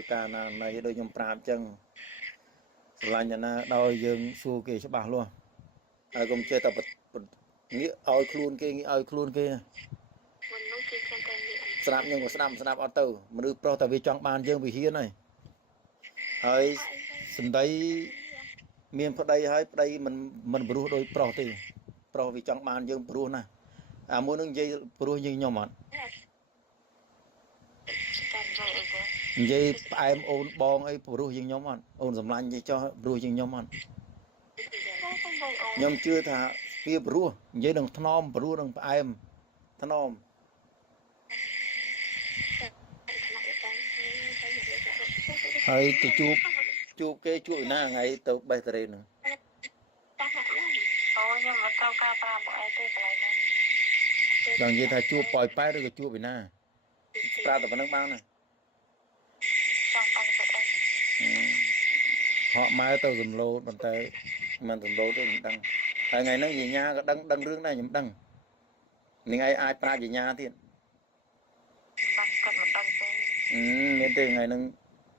ធ្វើការណាណៃដូចខ្ញុំប្រាប់អញ្ចឹងស្រឡាញ់ណាដោយយើងសួរគេច្បាស់លាស់ហើយកុំចេះតែងាកឲ្យខ្លួនគេងាកឲ្យខ្លួនគេមនុស្សគេចេះតែនិយាយ ស្ដាប់យើងក៏ស្ដាប់អត់ទៅមនុស្សប្រុសតែវាចង់បានយើងវាហ៊ានហើយសម្ដីមានប្តីហើយប្តីមិនព្រោះដោយប្រុសទេប្រុសវាចង់បានយើងព្រោះណាអាមួយនឹងនិយាយព្រោះយើងខ្ញុំអត់និយាយផ្អែមអូនបងអីព្រោះយើងខ្ញុំអត់អូនសម្លាញ់និយាយចោះព្រោះយើងខ្ញុំអត់ខ្ញុំជឿថាវាព្រោះនិយាយនឹងថ្នមព្រោះនឹងផ្អែមថ្នមហើយទៅជួបគេជួបណាថ្ងៃទៅបេះតរេនហ្នឹងអូខ្ញុំមិនត្រូវការប្រាំបងឯងទេកន្លែងហ្នឹងដល់និយាយថាជួបប៉ោយប៉ែឬក៏ជួបពីណាប្រាប់តែប៉ុណ្្នឹងបានណាចង់បានទៅអីហក់ម៉ែទៅសំឡូតប៉ុន្តែមិនសំឡូតទេមិនដឹងហើយថ្ងៃហ្នឹងយាញាក៏ដឹងរឿងដែរខ្ញុំដឹងនឹងឯងអាចប្រាប់យាញាទៀតបាត់គាត់មិនដឹងទេមានទេថ្ងៃហ្នឹង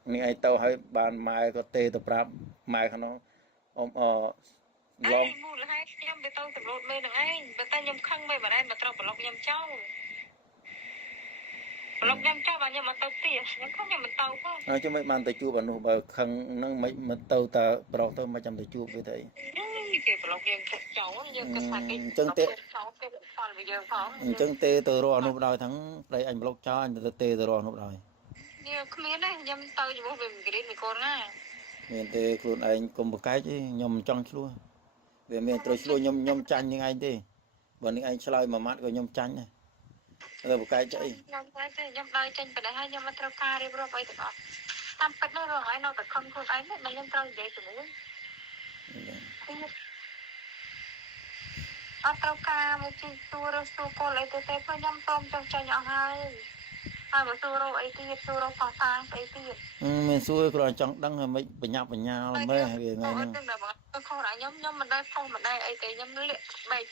នឹងឯងទៅហើយបានម៉ែក៏ទេទៅប្រាប់ម៉ែក្នុងឡងមូលហេតុខ្ញុំទៅសំឡូតមេនឹងឯងបើតែខ្ញុំខឹងមិនបានមកត្រូវប្លុកខ្ញុំចោលប្លុកខ្ញុំចោលបាទខ្ញុំមកទៅទៀតខ្ញុំខឹងខ្ញុំមិនទៅផងហើយជុំមិនបានទៅជួបអានោះបើខឹងហ្នឹងមិនទៅតើប្រុសទៅមិនចាំទៅជួបវាទៅអីគេប្លុកយើងចោលយើងគិតថាគេអញ្ចឹងទេចោលគេផលវាយើងផងអញ្ចឹងទេទៅរកអានោះដល់ទាំងប្តីអញប្លុកចោលអញទៅរកអានោះដល់នេះគ្មានទេខ្ញុំទៅជាមួយវាមិនក្រៀនមីកូនណាមានទេខ្លួនឯងកុំប្រកែកទេខ្ញុំមិនចង់ឆ្លោះវាមានត្រូវឆ្លោះខ្ញុំចាញ់នឹងឯងទេបើនឹងឯងឆ្លើយមួយម៉ាត់ក៏ខ្ញុំចាញ់ដែរទៅប្រកែកអីខ្ញុំតែខ្ញុំដើរចេញបដិហើយខ្ញុំមិនត្រូវការរៀបរាប់អីទាំងអស់តាមពិតនោះរងហើយនៅតែខំខ្លួនឯងមិនខ្ញុំត្រូវនិយាយជាមួយអត់ត្រូវការមកជិះសួរសួរកូនអីទៅទេព្រោះខ្ញុំព្រមចង់ចាញ់អស់ហើយហើយមកសួររកអីទៀតសួររកផោះតាងស្អីទៀតមានសួរគ្រាន់ចង់ដឹងហើយមិនបញ្ញាប់បញ្ញាលមែនវាថ្ងៃហ្នឹងខុសតែខ្ញុំមិនដែរផុសមិនដែរអីទេខ្ញុំលាក់បែក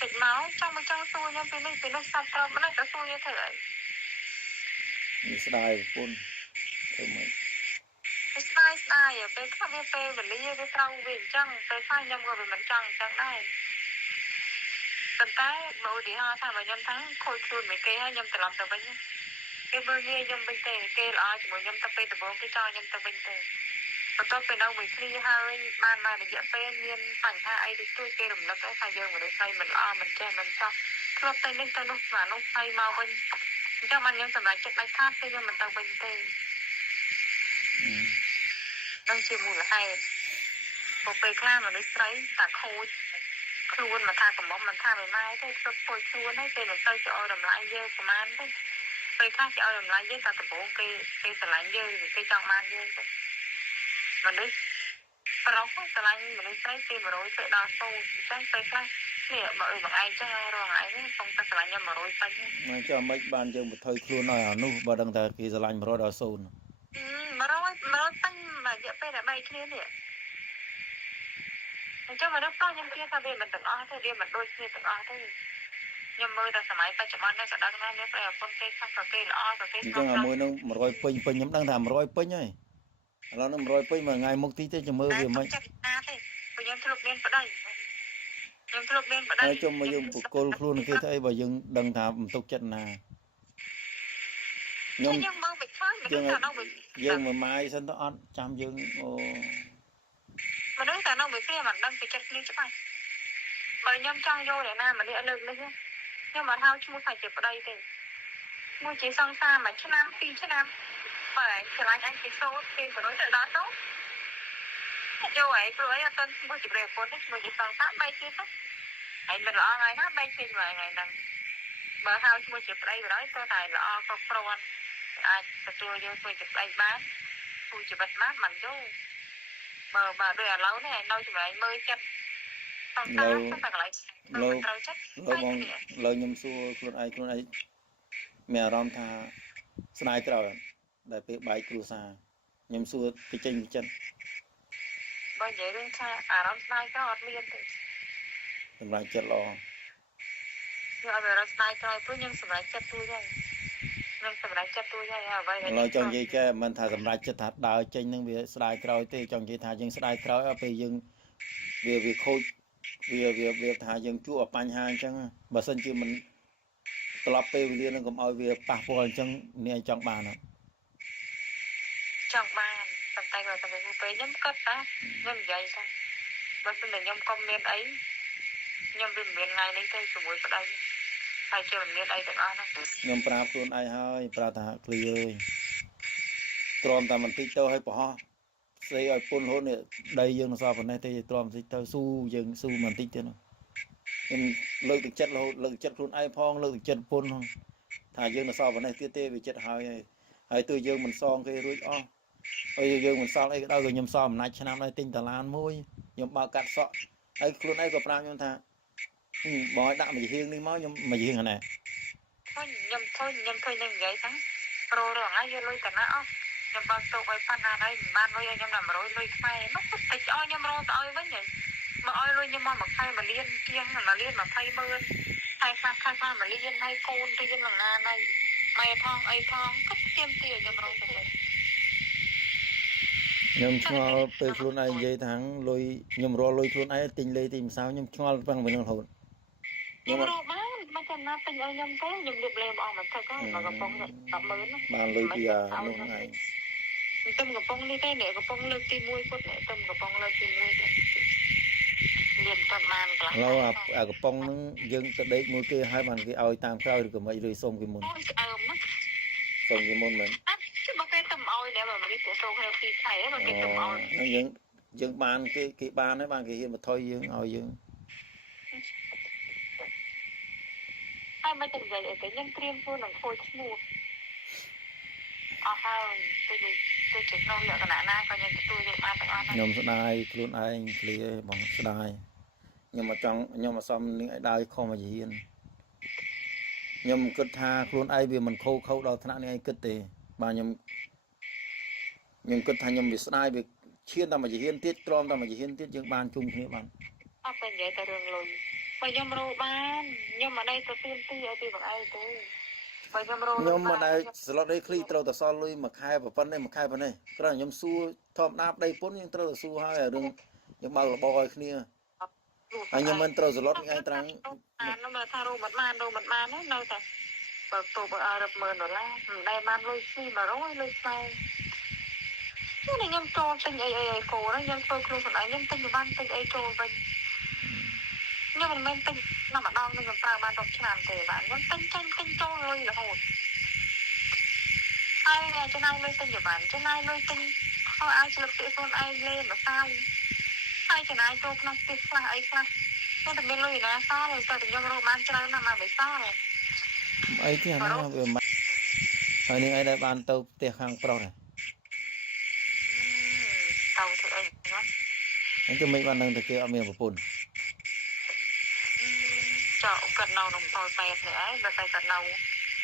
តិចមកចង់មកចង់សួរខ្ញុំពីនេះសាប់ត្រូវមិនដែរទៅសួរយើងធ្វើអីនេះស្ដាយប្រពន្ធធ្វើម៉េចស្ដាយពេលខ្លះវាពេលវេលាវាត្រូវវាអញ្ចឹងពេលខ្លះខ្ញុំក៏វាមិនចង់អញ្ចឹងដែរប៉ុន្តែបើឧទាហរណ៍ថាបើខ្ញុំថាខូចខ្លួនមួយគេហើយខ្ញុំត្រឡប់ទៅវិញគេមើលងាយខ្ញុំវិញទេគេល្អជាមួយខ្ញុំទៅពេលដំបូងគេចោលខ្ញុំទៅវិញទេបន្ទាប់ពីនៅមួយគ្នាហើយបានរយៈពេលមានបញ្ហាអីទៅជួយគេរំលឹកថាយើងមនុស្សស្រីមិនល្អមិនចេះមិនចោះធ្លាប់តែនេះទៅនោះស្មាននោះស្អីមកវិញអញ្ចឹងបានខ្ញុំសម្រេចចិត្តដាច់ខាតពេលខ្ញុំមិនទៅវិញទេនឹងជាមូលហេតុពេលខ្លះមនុស្សស្រីតែខូចខ្លួនមកថាកំមុំមិនថាមិនម៉ែទេធ្វើខូចខ្លួនហើយគេមិនទៅចោលតម្លៃយើងប្រហែលទេពេលខ្លះគេឲ្យតម្លៃយើងតែដំបូងគេស្រឡាញ់យើងគេចង់បានយើងទៅមនុស្សប្រុសស្រឡាញ់មនុស្សស្រីពី100ទៅដល់0អញ្ចឹងពេលខ្លះនេះបើឯងចឹងរងឯងកុំតែស្រឡាញ់ខ្ញុំ100ពេញមកចាំមិនបានយើងបន្ថយខ្លួនឲ្យអានោះបើដឹងតែគេស្រឡាញ់100ដល់0 100ពេញរយៈពេលតែ3គ្នានេះអញ្ចឹងមនុស្សប្រុសខ្ញុំគិតថាវាមិនទាំងអស់ទេវាមិនដូចគ្នាទាំងអស់ទេខ្ញុំមើលតែសម័យបច្ចុប្បន្ននេះក៏ដឹងដែរមានប្រពន្ធគេខ្លះក៏គេល្អក៏គេអញ្ចឹងអាមួយនឹង100ពេញខ្ញុំដឹងថា100ពេញហើយឥឡូវនឹង100ពេញមួយថ្ងៃមុខទីទេចាំមើលវាមិនចិត្តណាទេព្រោះខ្ញុំធ្លាប់មានប្តីខ្ញុំធ្លាប់មានប្តីហើយជុំមកយើងបុគ្គលខ្លួនគេទៅអីបើយើងដឹងថាមិនទុកចិត្តណាខ្ញុំមើលមិនឃើញមនុស្សថានៅយើងមួយម៉ាយសិនទៅអត់ចាំយើងអូមនុស្សថានៅមួយគ្នាមិនដឹងពីចិត្តគ្នាច្បាស់បើខ្ញុំចង់យកអ្នកណាម្នាក់លើកនេះខ្ញុំអត់ហៅឈ្មោះថាជាប្តីទេមួយជាសង្សារមួយឆ្នាំ2ឆ្នាំបើឆ្លាញ់អញពីសូត្រពីមនុស្សទៅដល់នោះយកឯងព្រោះអីអត់ទាន់ឈ្មោះជាប្រពន្ធនេះឈ្មោះជាសង្សារបែកទៀតទៅហើយមិនល្អថ្ងៃណាបែកទៀតថ្ងៃហ្នឹងបើហៅឈ្មោះជាប្តីបណ្ដោយទៅតែល្អគ្រប់គ្រាន់អាចទទួលយកធ្វើជាប្តីបានគូជីវិតបានមិនយកបើដូចឥឡូវនេះឯងនៅចំណែកមើលចិត្តលើខ្ញុំសួរខ្លួនឯងមានអារម្មណ៍ថាស្ដាយក្រោយដែលពេលបែកគ្រួសារខ្ញុំសួរពីចេញពីចិត្តបើនិយាយរឿងថាអារម្មណ៍ស្ដាយក្រោយអត់មានទេសម្រាប់ចិត្តល្អខ្ញុំអត់មានអារម្មណ៍ស្ដាយក្រោយព្រោះខ្ញុំសម្រេចចិត្តទូទៅ ខ្ញុំសម្រាប់ចិត្តទួយហើយអ្វីដែល ឡើយចង់និយាយចេះមិនថាសម្រាប់ចិត្តថាដើរចេញនឹងវាស្ដាយក្រោយទេចង់និយាយថាយើងស្ដាយក្រោយពេលយើងវាខូចវាថាយើងជួបបញ្ហាអញ្ចឹងបើសិនជាមិនត្រឡប់ពេលវេលានឹងកុំឲ្យវាប៉ះពាល់អញ្ចឹងអ្នកចង់បានអត់ចង់បានប៉ុន្តែគាត់ទៅពេលខ្ញុំគិតថាខ្ញុំនិយាយថាបើសិនតែខ្ញុំកុំមានអីខ្ញុំវាមិនមានថ្ងៃនេះទេជាមួយប្តីហើយជាមិនមានអីទាំងអស់ហ្នឹងខ្ញុំប្រាប់ខ្លួនឯងហើយប្រាប់ថាឃ្លីអើយទ្រាំតែបន្តិចទៅឲ្យប្រហោះស្អីឲ្យពុនរហូតនេះដីយើងនៅសល់ប៉ុណ្ណេះទេទ្រាំបន្តិចទៅស៊ូយើងស៊ូបន្តិចទៀតខ្ញុំលើកទឹកចិត្តរហូតលើកទឹកចិត្តខ្លួនឯងផងលើកទឹកចិត្តពុនផងថាយើងនៅសល់ប៉ុណ្ណេះទៀតទេវាចិត្តហើយទោះយើងមិនសងគេរួចអស់ហើយយើងមិនសល់អីក៏ដោយក៏ខ្ញុំសល់អំណាចឆ្នាំដែរទិញតាឡានមួយខ្ញុំបើកកាត់សក់ហើយខ្លួនឯងក៏ប្រាប់ខ្ញុំថាបងឲ្យដាក់មួយហៀងនេះមកខ្ញុំមួយហៀងហ្នឹងខ្ញុំឃើញនឹងនិយាយថាប្រូរងហើយយកលុយតាណាអស់ខ្ញុំបើកតូបឲ្យប៉ាណាហើយមិនបានលុយឲ្យខ្ញុំដល់100លុយខ្មែរមកទៅឲ្យខ្ញុំរកទៅឲ្យវិញហើយមកឲ្យលុយខ្ញុំមកមួយខែ1លានជាង1លាន20ម៉ឺនហើយខ្លះ1លានហើយកូនរៀនឡើងណាហើយម៉ែថងអីថងគិតទៀមទាខ្ញុំរកទៅខ្ញុំឆ្ងល់ពេលខ្លួនឯងនិយាយថាលុយខ្ញុំរកលុយខ្លួនឯងទិញលេទិញម្សៅខ្ញុំឆ្ងល់ប៉ុណ្្នឹងរហូតខ្ញុំរកបានមកចំណាត់ទិញឲ្យខ្ញុំទៅខ្ញុំលៀបលេបអស់មកទឹកហ្នឹងមកកំប៉ុង100000បានលុយពីអានោះហ្នឹងឯងទៅកំប៉ុងនេះទេអ្នកកំប៉ុងលើកទី1គាត់អ្នកទៅកំប៉ុងលើកទី1ទៅមានប៉ុន្មានកន្លះឥឡូវអាកំប៉ុងហ្នឹងយើងទៅដេកមួយគេឲ្យបានគេឲ្យតាមក្រោយឬក៏មិនឬសុំគេមុនសុំគេមុនមែនបើគេទៅឲ្យដែរបើមិនគេសូមឲ្យ2ខែបើគេទៅឲ្យហ្នឹងយើងបានគេបានហើយបានគេហ៊ានបន្ថយយើងឲ្យយើងហើយមិនទៅនិយាយអីទេខ្ញុំត្រៀមខ្លួននឹងធ្វើឈ្មោះអស់ហើយទៅក្នុងលក្ខណៈណាក៏ខ្ញុំទទួលយកបានទាំងអស់ខ្ញុំស្ដាយខ្លួនឯងឃ្លីបងស្ដាយខ្ញុំមកចង់ខ្ញុំមកសំនឹងឲ្យដើរខំមកហ៊ានខ្ញុំគិតថាខ្លួនឯងវាមិនខូខើដល់ថ្នាក់នេះឯងគិតទេបាទខ្ញុំគិតថាខ្ញុំវាស្ដាយវាឈានតែមកហ៊ានទៀតទ្រាំតែមកហ៊ានទៀតយើងបានជុំគ្នាបានអត់ទៅនិយាយតែរឿងលុយបើខ្ញុំរកបានខ្ញុំមិនដែរទៅទៀមទីឲ្យពីបងឯងទេបើខ្ញុំរកខ្ញុំមិនដែរស្លុតអីឃ្លីត្រូវតែសល់លុយមួយខែប៉ុណ្ណេះមួយខែប៉ុណ្ណេះគ្រាន់ខ្ញុំសួរធម្មតាប្តីពុនយើងត្រូវតែសួរហើយរឿងយើងបើករបរឲ្យគ្នាហើយខ្ញុំមិនត្រូវស្លុតថ្ងៃត្រង់អានោះថារកមិនបាននៅតែបើទៅបើឲ្យ$10,000មិនដែលបានលុយស៊ី100លុយខ្សែខ្ញុំចូលទិញអីគោហ្នឹងខ្ញុំធ្វើខ្លួនខ្លួនឯងខ្ញុំទិញបានទិញអីចូលវិញខ្ញុំមិនមែនទិញតែម្ដងខ្ញុំប្រើបាន10ឆ្នាំទេបាទខ្ញុំទិញចូលលុយរហូតហើយចំណាយលុយទិញបានចំណាយលុយទិញខោអាវស្លឹកពាក់ខ្លួនឯងលេម្សៅហើយចំណាយចូលក្នុងផ្ទះខ្លះអីខ្លះខ្ញុំតែមានលុយណាសល់តែខ្ញុំរកបានច្រើនណាស់មកមិនសល់អីទេអានោះវាមិនហើយនឹងអីដែលបានទៅផ្ទះខាងប្រុសដែរទៅធ្វើអីហ្នឹងអញ្ចឹងមិនបានដឹងតែគេអត់មានប្រពន្ធចောက်គាត់នៅក្នុងតលពេទ្យនេះឯងបើតែគាត់នៅ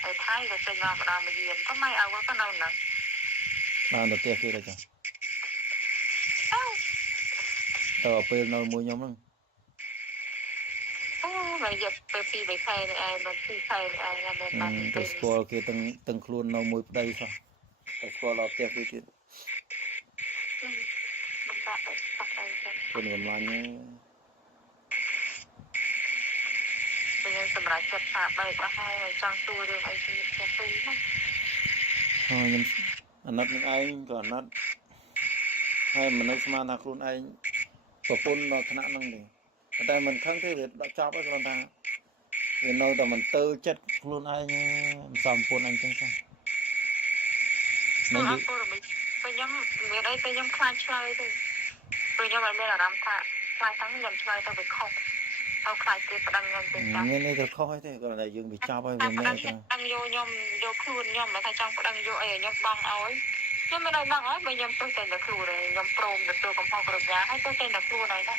ឯថៃក៏ចេញមកដល់មកយាមក៏មិនឲ្យគាត់នៅហ្នឹងបានទៅផ្ទះគេដែរចាទៅពេលនៅមួយខ្ញុំហ្នឹងអូមកយកពេល2ខែនេះឯងមក2ខែនេះឯងបានទៅស្គាល់គេទាំងខ្លួននៅមួយប្តីសោះទៅស្គាល់ដល់ផ្ទះគេទៀតខ្ញុំកម្លាញ់ខ្ញុំសម្រាប់ចិត្តថាបែបអស់ហើយចង់ទួរឿងអីទៀតទៅហ្នឹងខ្ញុំអាណិតនឹងឯងក៏អាណិតហើយមនុស្សស្មានថាខ្លួនឯងប្រពន្ធដល់ថ្នាក់ហ្នឹងទេតែមិនខឹងទេវាដល់ចប់ហើយគ្រាន់ថាវានៅតែមិនទៅចិត្តខ្លួនឯងមិនសមពុនអញចឹងទៅមិនអត់ព្រោះខ្ញុំមានអីពេលខ្ញុំខ្លាចឆ្លើយទៅពេលខ្ញុំអត់មានអារម្មណ៍ថាខ្លាចទាំងខ្ញុំឆ្លើយទៅវាខុសអត់ខ្លាចគេប្តឹងខ្ញុំទៅចាំមាននេះក៏ខុសហើយទេគ្រាន់តែយើងវាចាប់ហើយវាមែនទេប្តឹងយកខ្ញុំយកខ្លួនខ្ញុំមិនថាចង់ប្តឹងយកអីខ្ញុំបងឲ្យខ្ញុំមិនឲ្យបងឲ្យបើខ្ញុំទៅតែខ្លួនឯងខ្ញុំព្រមទទួលកំហុសគ្រប់យ៉ាងហើយទៅតែខ្លួនឯងដែរ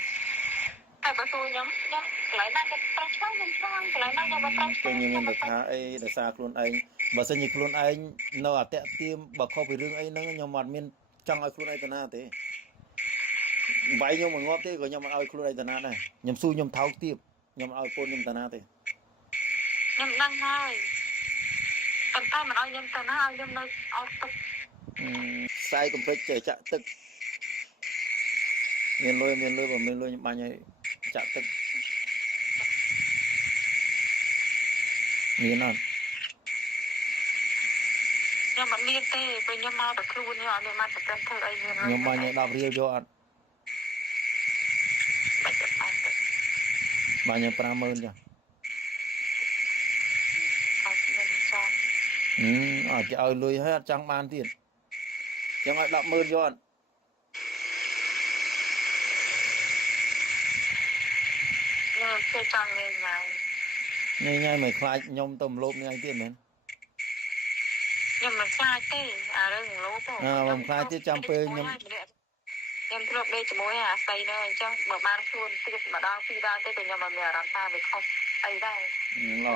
តែបើសួរខ្ញុំកន្លែងណាគេប្រឹងឆ្លើយខ្ញុំឆ្លើយកន្លែងណាខ្ញុំមិនប្រឹងឆ្លើយខ្ញុំមិនថាអីដោយសារខ្លួនឯងបើសិនជាខ្លួនឯងនៅអតិថិមបើខុសពីរឿងអីហ្នឹងខ្ញុំអត់មានចង់ឲ្យខ្លួនឯងទៅណាទេវាយខ្ញុំមិនងាប់ទេក៏ខ្ញុំមិនឲ្យខ្លួនឯងទៅណាដែរខ្ញុំស៊ូខ្ញុំថោកទាបខ្ញុំឲ្យពូនខ្ញុំទៅណាទេខ្ញុំដឹងហើយ ប៉ុន្តែមិនឲ្យខ្ញុំទៅណាឲ្យខ្ញុំនៅអត់ទឹក ខ្សែកំភ្លេចចេះចាក់ទឹកមានលុយបើមានលុយខ្ញុំបាញ់ឲ្យចាក់ទឹកមានអត់ ខ្ញុំមិនមានទេពេលខ្ញុំមកតែខ្លួនខ្ញុំអត់មានមកប្រកាន់ធ្វើអីមាន ខ្ញុំបាញ់ឲ្យ10រៀលយកអត់ បាច់ទៅបាច់ទៅ បាញ់ឲ្យ50000ចា អត់មានសោះ អត់គេឲ្យលុយហើយអត់ចង់បានទៀតចឹងឲ្យ100000យកអត់ ខ្ញុំគេចង់ងាយងាយ ញ៉ៃមិនខ្លាចខ្ញុំទៅមលោបនេះឯងទៀតមែន ខ្ញុំមិនខ្លាចទេអារឿងលោប មិនខ្លាចទៀតចាំពេលខ្ញុំ ខ្ញុំធ្លាប់ដេកជាមួយអាស័យនោះអញ្ចឹងបើបានខ្លួនទៀតម្ដងពីរដងទេខ្ញុំមិនមានអារម្មណ៍ថាវាខុសអីដែរ ឡ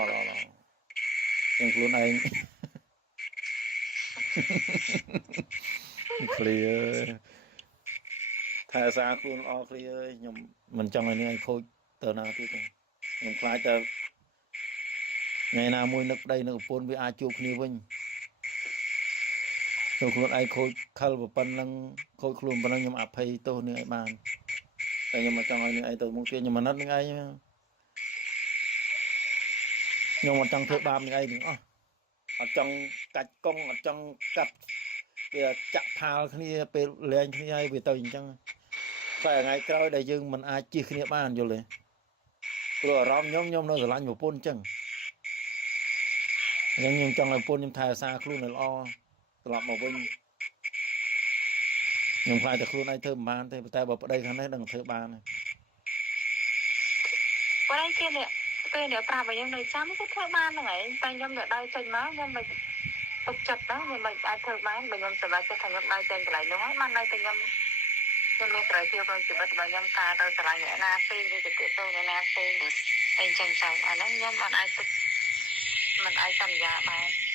ចឹងខ្លួនឯង ឃ្លីអើយថែសារខ្លួនល្អឃ្លីអើយខ្ញុំមិនចង់ឲ្យនេះឲ្យខូចទៅណាទៀតទេខ្ញុំខ្លាចតែថ្ងៃណាមួយនឹកប្តីនឹកប្រពន្ធវាអាចជួបគ្នាវិញទៅខ្លួនឯងខូចខលប៉ុណ្ណឹងខូចខ្លួនប៉ុណ្ណឹងខ្ញុំអភ័យទោសនេះឲ្យបានតែខ្ញុំមិនចង់ឲ្យនេះឯងទៅមុខទៀតខ្ញុំមិនណិតនឹងឯងខ្ញុំមិនចង់ធ្វើបាបនឹងឯងទាំងអស់អត់ចង់កាច់កង់អត់ចង់កាត់វាចាក់ផាលគ្នាពេលលែងគ្នាហើយវាទៅអញ្ចឹងតែថ្ងៃក្រោយដែលយើងមិនអាចជិះគ្នាបានយល់ទេព្រោះអារម្មណ៍ខ្ញុំនៅស្រឡាញ់ប្រពន្ធអញ្ចឹងខ្ញុំចង់ឲ្យប្រពន្ធខ្ញុំថែរក្សាខ្លួនឲ្យល្អត្រឡប់មកវិញខ្ញុំខ្លាចតែខ្លួនឯងធ្វើមិនបានទេតែបើប្តីខាងនេះដឹងធ្វើបានហើយ ប៉ុន្តែគេនេះពេលនេះប្រាប់ឲ្យខ្ញុំនៅចាំក៏ធ្វើបានហ្នឹងហើយតែខ្ញុំនៅដើរចេញមកខ្ញុំមិនទុកចិត្តហ្នឹងខ្ញុំមិនអាចធ្វើបានបើខ្ញុំសម្រេចចិត្តថាខ្ញុំដើរចេញកន្លែងនោះហើយបានតែខ្ញុំមានប្រយោជន៍ក្នុងជីវិតរបស់ខ្ញុំការទៅឆ្លងអ្នកណាផ្សេងឬទៅទៀតទៅអ្នកណាផ្សេងអីចឹងទៅអាហ្នឹងខ្ញុំមិនអាចទុកមិនអាចសន្យាបាន